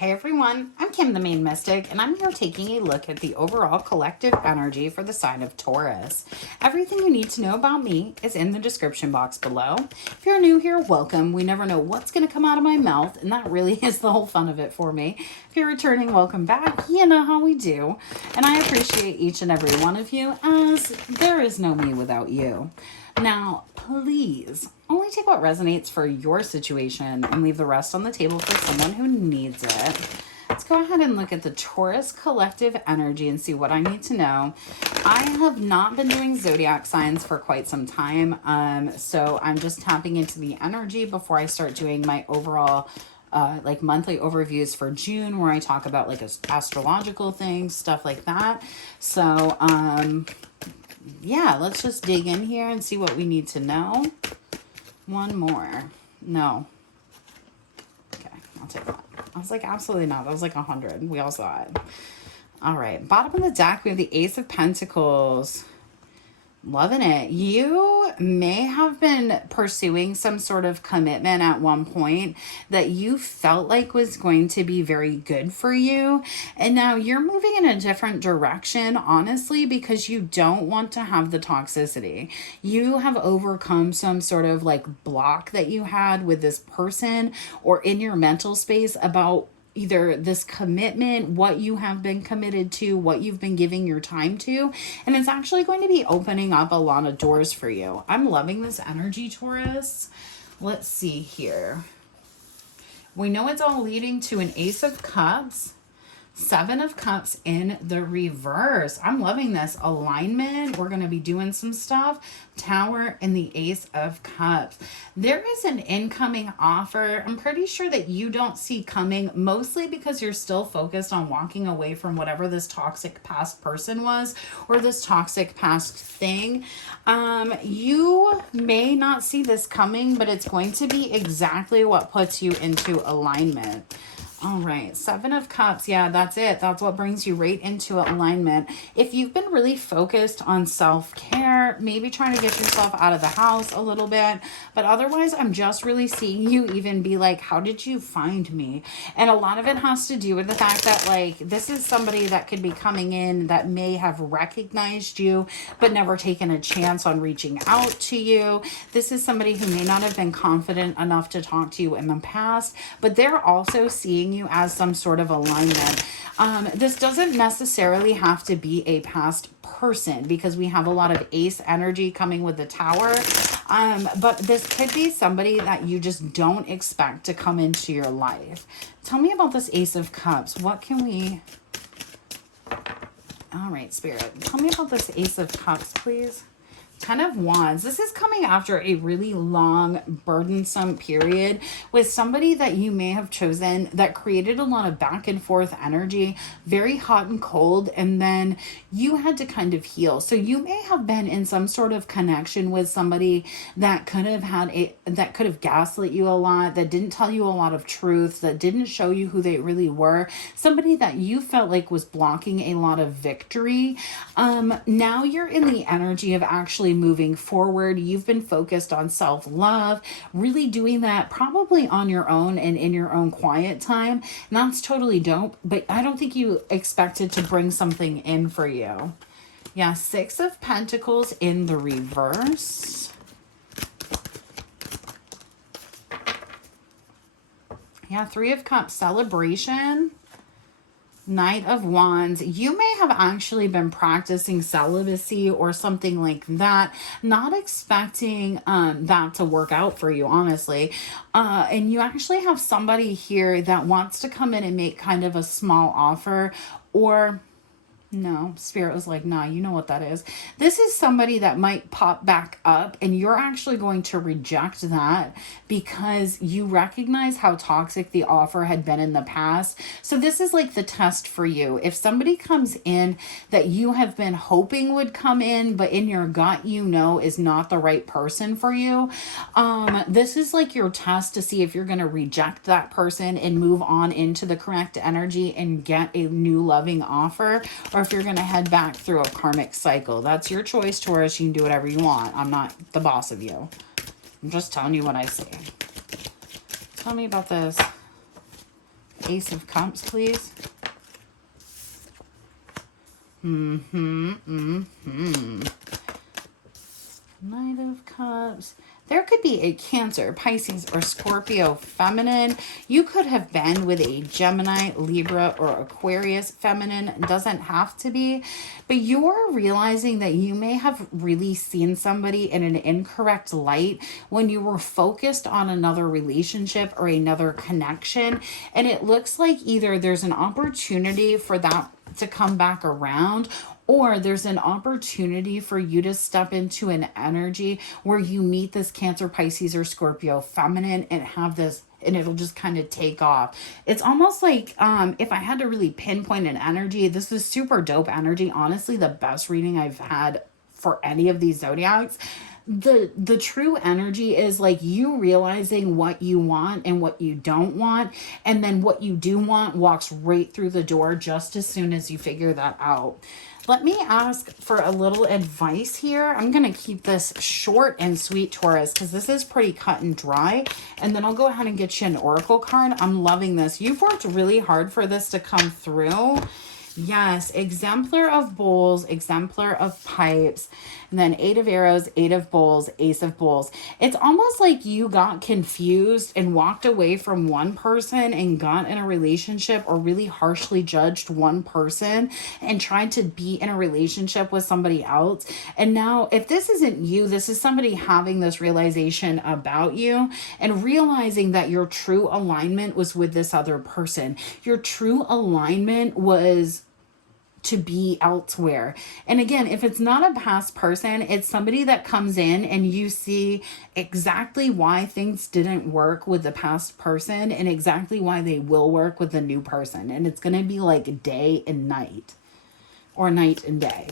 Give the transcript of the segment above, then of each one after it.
Hey everyone, I'm Kim the Maine Mystic, and I'm here taking a look at the overall collective energy for the sign of Taurus. Everything you need to know about me is in the description box below. If you're new here, welcome. We never know what's going to come out of my mouth, and that really is the whole fun of it for me. If you're returning, welcome back. You know how we do. And I appreciate each and every one of you, as there is no me without you. Now, please only take what resonates for your situation and leave the rest on the table for someone who needs it. Let's go ahead and look at the Taurus collective energy and see what I need to know. I have not been doing zodiac signs for quite some time, so I'm just tapping into the energy before I start doing my overall like monthly overviews for June, where I talk about like astrological things, stuff like that. So, yeah, let's just dig in here and see what we need to know. One more. No. Okay, I'll take that. I was like, absolutely not. That was like 100. We all saw it. All right, bottom of the deck, we have the Ace of Pentacles. Loving it. You may have been pursuing some sort of commitment at one point that you felt like was going to be very good for you. And now you're moving in a different direction, honestly, because you don't want to have the toxicity. You have overcome some sort of like block that you had with this person or in your mental space about either this commitment, what you have been committed to, what you've been giving your time to, and it's actually going to be opening up a lot of doors for you. I'm loving this energy, Taurus. Let's see here. We know it's all leading to an Ace of Cups, Seven of Cups in the reverse. I'm loving this alignment. We're going to be doing some stuff. Tower and the Ace of Cups. There is an incoming offer. I'm pretty sure that you don't see coming, mostly because you're still focused on walking away from whatever this toxic past person was or this toxic past thing. You may not see this coming, but it's going to be exactly what puts you into alignment. All right, Seven of Cups. Yeah, that's it. That's what brings you right into alignment. If you've been really focused on self-care, maybe trying to get yourself out of the house a little bit, but otherwise, I'm just really seeing you even be like, how did you find me? And a lot of it has to do with the fact that like, this is somebody that could be coming in that may have recognized you, but never taken a chance on reaching out to you. This is somebody who may not have been confident enough to talk to you in the past, but they're also seeing you as some sort of alignment. This doesn't necessarily have to be a past person because we have a lot of ace energy coming with the tower. But this could be somebody that you just don't expect to come into your life. Tell me about this Ace of Cups. What can we... All right, Spirit. Tell me about this Ace of Cups, please. Ten of Wands. This is coming after a really long, burdensome period with somebody that you may have chosen that created a lot of back and forth energy, very hot and cold, and then you had to kind of heal. So you may have been in some sort of connection with somebody that could have gaslit you a lot, that didn't tell you a lot of truth, that didn't show you who they really were, somebody that you felt like was blocking a lot of victory. Now you're in the energy of actually moving forward. You've been focused on self-love, really doing that probably on your own and in your own quiet time. And that's totally dope, but I don't think you expected to bring something in for you. Yeah, Six of Pentacles in the reverse. Yeah, Three of Cups, celebration. Knight of Wands. You may have actually been practicing celibacy or something like that, not expecting that to work out for you, honestly. And you actually have somebody here that wants to come in and make kind of a small offer, or... No, Spirit was like, nah, you know what that is. This is somebody that might pop back up and you're actually going to reject that because you recognize how toxic the offer had been in the past. So this is like the test for you. If somebody comes in that you have been hoping would come in, but in your gut, you know, is not the right person for you. This is like your test to see if you're going to reject that person and move on into the correct energy and get a new loving offer, or if you're going to head back through a karmic cycle. That's your choice, Taurus. You can do whatever you want. I'm not the boss of you. I'm just telling you what I see. Tell me about this Ace of Cups, please. Knight of Cups. There could be a Cancer, Pisces, or Scorpio feminine. You could have been with a Gemini, Libra, or Aquarius feminine. It doesn't have to be. But you're realizing that you may have really seen somebody in an incorrect light when you were focused on another relationship or another connection. And it looks like either there's an opportunity for that to come back around, or there's an opportunity for you to step into an energy where you meet this Cancer, Pisces, or Scorpio feminine and have this, and it'll just kind of take off. It's almost like, if I had to really pinpoint an energy, this is super dope energy. Honestly, the best reading I've had for any of these zodiacs. The true energy is like you realizing what you want and what you don't want, and then what you do want walks right through the door just as soon as you figure that out. Let me ask for a little advice here. I'm going to keep this short and sweet, Taurus, because this is pretty cut and dry. And then I'll go ahead and get you an oracle card. I'm loving this. You've worked really hard for this to come through. Yes, exemplar of bowls, exemplar of pipes, and then 8 of arrows, 8 of bowls, ace of bowls. It's almost like you got confused and walked away from one person and got in a relationship, or really harshly judged one person and tried to be in a relationship with somebody else. And now, if this isn't you, this is somebody having this realization about you and realizing that your true alignment was with this other person. Your true alignment was to be elsewhere. And again, if it's not a past person, it's somebody that comes in and you see exactly why things didn't work with the past person and exactly why they will work with the new person. And it's going to be like day and night, or night and day.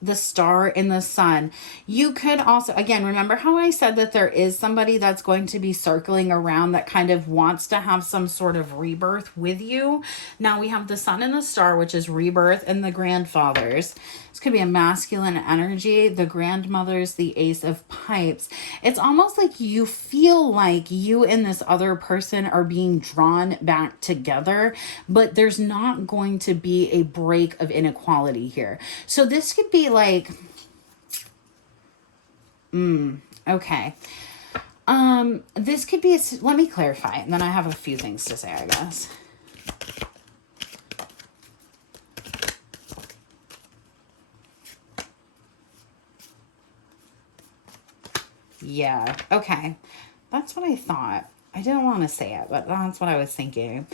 The star and the sun. You could also, again, remember how I said that there is somebody that's going to be circling around that kind of wants to have some sort of rebirth with you. Now we have the sun and the star, which is rebirth, and the grandfathers. This could be a masculine energy. The grandmothers, the ace of pipes. It's almost like you feel like you and this other person are being drawn back together, but there's not going to be a break of inequality here. So this could be like, okay. This could be, let me clarify, and then I have a few things to say, I guess. Yeah, okay. That's what I thought. I didn't want to say it, but that's what I was thinking.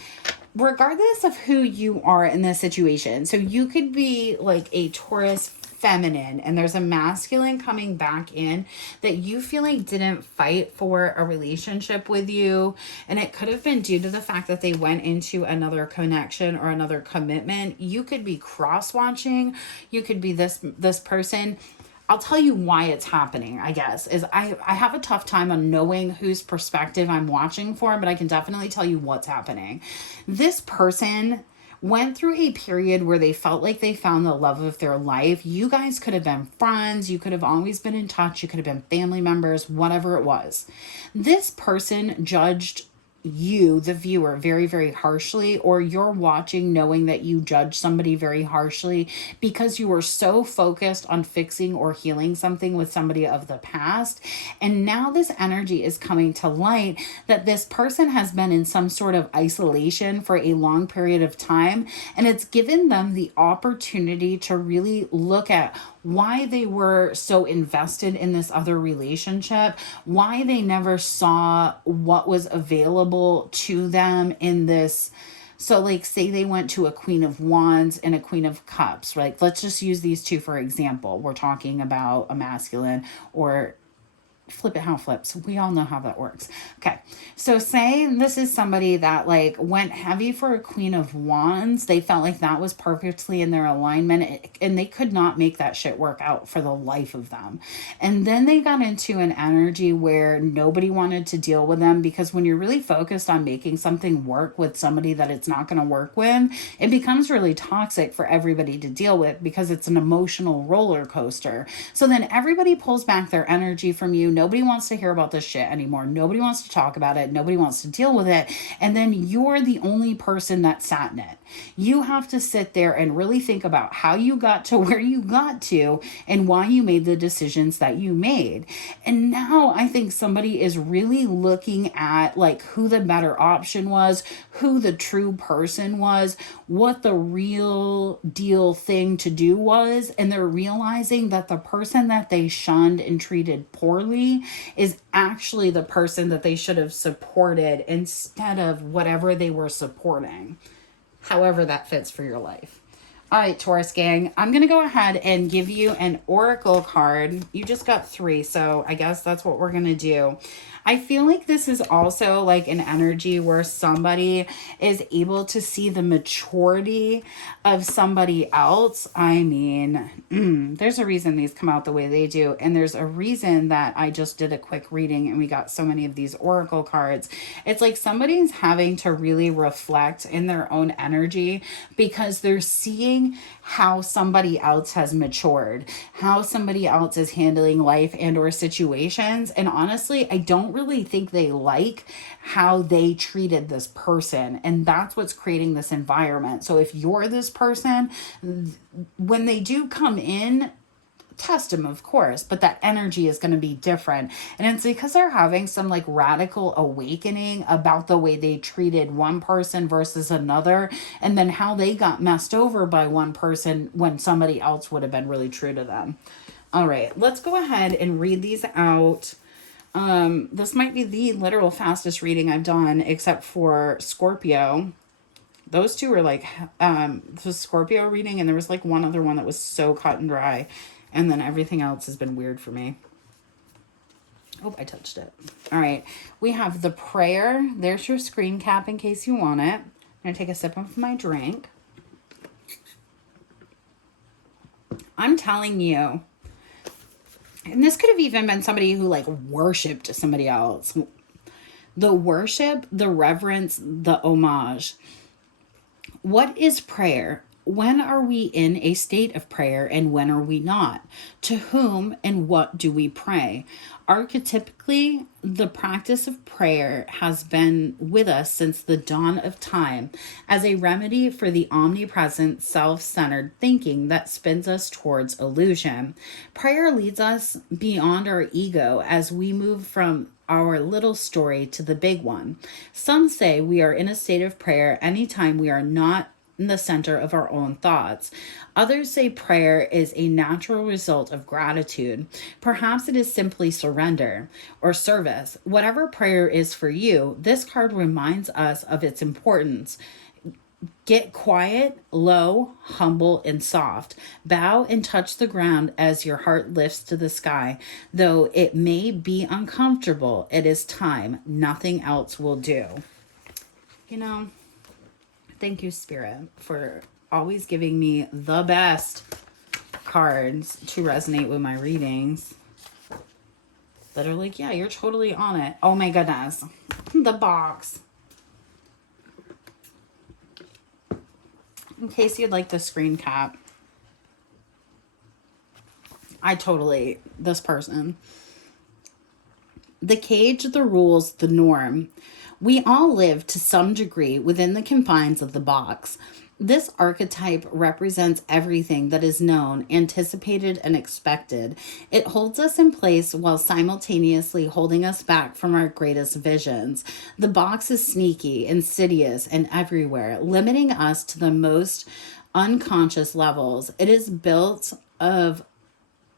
Regardless of who you are in this situation, so you could be like a Taurus feminine and there's a masculine coming back in that you feel like didn't fight for a relationship with you, and it could have been due to the fact that they went into another connection or another commitment. You could be cross-watching. You could be this person. I'll tell you why it's happening, I guess, is I have a tough time on knowing whose perspective I'm watching for, but I can definitely tell you what's happening. This person went through a period where they felt like they found the love of their life. You guys could have been friends. You could have always been in touch. You could have been family members, whatever it was. This person judged you, the viewer, very, very harshly, or you're watching knowing that you judge somebody very harshly because you were so focused on fixing or healing something with somebody of the past. And now this energy is coming to light that this person has been in some sort of isolation for a long period of time, and it's given them the opportunity to really look at why they were so invested in this other relationship, why they never saw what was available to them in this. So like, say they went to a Queen of Wands and a Queen of Cups, right? Let's just use these two for example. We're talking about a masculine, or flip it how it flips. We all know how that works. Okay. So say this is somebody that like went heavy for a Queen of Wands. They felt like that was perfectly in their alignment, and they could not make that shit work out for the life of them. And then they got into an energy where nobody wanted to deal with them, because when you're really focused on making something work with somebody that it's not going to work with, it becomes really toxic for everybody to deal with, because it's an emotional roller coaster. So then everybody pulls back their energy from you. nobody wants to hear about this shit anymore. Nobody wants to talk about it. Nobody wants to deal with it. And then you're the only person that sat in it. You have to sit there and really think about how you got to where you got to and why you made the decisions that you made. And now I think somebody is really looking at like who the better option was, who the true person was, what the real deal thing to do was, and they're realizing that the person that they shunned and treated poorly is actually the person that they should have supported instead of whatever they were supporting, however that fits for your life. All right, Taurus gang, I'm going to go ahead and give you an oracle card. You just got 3, so I guess that's what we're going to do. I feel like this is also like an energy where somebody is able to see the maturity of somebody else. I mean, there's a reason these come out the way they do. And there's a reason that I just did a quick reading and we got so many of these oracle cards. It's like somebody's having to really reflect in their own energy because they're seeing how somebody else has matured, how somebody else is handling life and or situations. And honestly, I don't really think they like how they treated this person. And that's what's creating this environment. So if you're this person, when they do come in, test them, of course, but that energy is going to be different. And it's because they're having some like radical awakening about the way they treated one person versus another, and then how they got messed over by one person when somebody else would have been really true to them. All right, let's go ahead and read these out. This might be the literal fastest reading I've done, except for Scorpio. Those two were like the Scorpio reading, and there was like one other one that was so cut and dry. And then everything else has been weird for me. Oh, I touched it. All right. We have the prayer. There's your screen cap in case you want it. I'm going to take a sip of my drink. I'm telling you. And this could have even been somebody who like worshipped somebody else. The worship, the reverence, the homage. What is prayer? When are we in a state of prayer and when are we not? To whom and what do we pray? Archetypically, the practice of prayer has been with us since the dawn of time as a remedy for the omnipresent, self-centered thinking that spins us towards illusion. Prayer leads us beyond our ego as we move from our little story to the big one. Some say we are in a state of prayer anytime we are not in the center of our own thoughts. Others say prayer is a natural result of gratitude. Perhaps it is simply surrender or service. Whatever prayer is for you, this card reminds us of its importance. Get quiet, low, humble, and soft. Bow and touch the ground as your heart lifts to the sky. Though it may be uncomfortable, it is time. Nothing else will do. You know, thank you, Spirit, for always giving me the best cards to resonate with my readings. That are like, yeah, you're totally on it. Oh my goodness. The box. In case you'd like the screen cap. This person. The cage, the rules, the norm. We all live to some degree within the confines of the box. This archetype represents everything that is known, anticipated, and expected. It holds us in place while simultaneously holding us back from our greatest visions. The box is sneaky, insidious, and everywhere, limiting us to the most unconscious levels. It is built of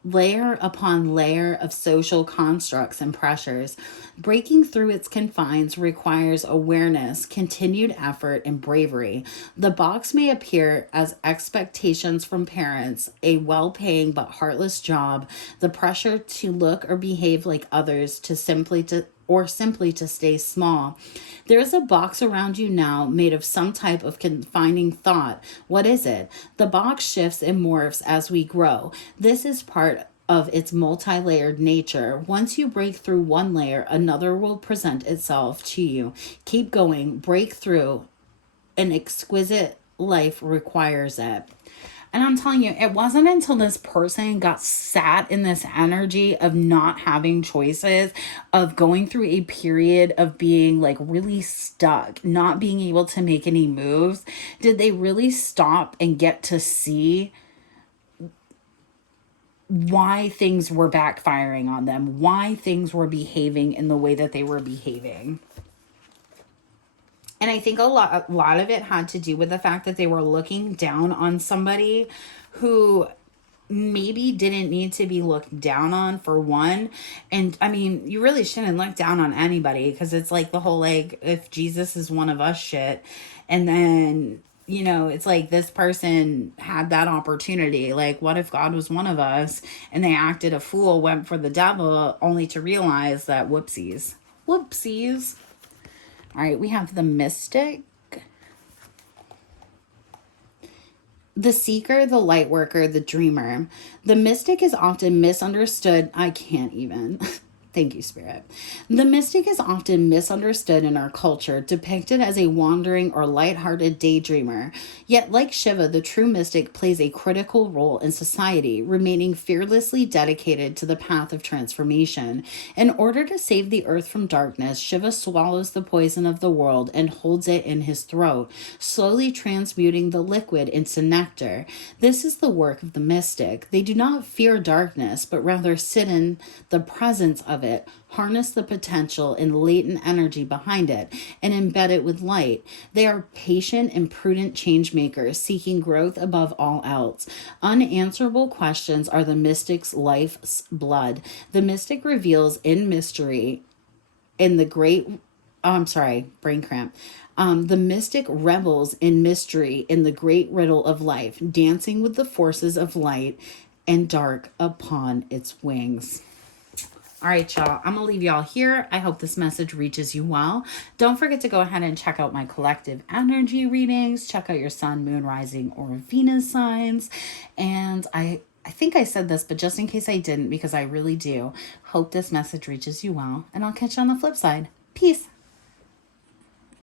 layer upon layer of social constructs and pressures. Breaking through its confines requires awareness, continued effort, and bravery. The box may appear as expectations from parents, a well-paying but heartless job, the pressure to look or behave like others, simply to stay small. There is a box around you now made of some type of confining thought. What is it? The box shifts and morphs as we grow. This is part of its multi-layered nature. Once you break through one layer, another will present itself to you. Keep going, break through. An exquisite life requires it. And I'm telling you, it wasn't until this person got sat in this energy of not having choices, of going through a period of being like really stuck, not being able to make any moves, did they really stop and get to see why things were backfiring on them, why things were behaving in the way that they were behaving. And I think a lot of it had to do with the fact that they were looking down on somebody who maybe didn't need to be looked down on, for one. And I mean, you really shouldn't look down on anybody, because it's like the whole, like, if Jesus is one of us shit. And then, you know, it's like this person had that opportunity. Like, what if God was one of us and they acted a fool, went for the devil, only to realize that whoopsies. Whoopsies. All right, we have the Mystic, the Seeker, the Light Worker, the Dreamer. The Mystic is often misunderstood. I can't even. Thank you, Spirit. The Mystic is often misunderstood in our culture, depicted as a wandering or lighthearted daydreamer. Yet, like Shiva, the true mystic plays a critical role in society, remaining fearlessly dedicated to the path of transformation. In order to save the earth from darkness, Shiva swallows the poison of the world and holds it in his throat, slowly transmuting the liquid into nectar. This is the work of the mystic. They do not fear darkness, but rather sit in the presence of it, harness the potential and latent energy behind it, and embed it with light. They are patient and prudent change makers, seeking growth above all else. Unanswerable questions are the mystic's life's blood. The mystic reveals in mystery in the great... Oh, I'm sorry, brain cramp. The mystic revels in mystery in the great riddle of life, dancing with the forces of light and dark upon its wings. All right, y'all, I'm going to leave y'all here. I hope this message reaches you well. Don't forget to go ahead and check out my collective energy readings. Check out your sun, moon, rising, or Venus signs. And I think I said this, but just in case I didn't, because I really do, hope this message reaches you well. And I'll catch you on the flip side. Peace.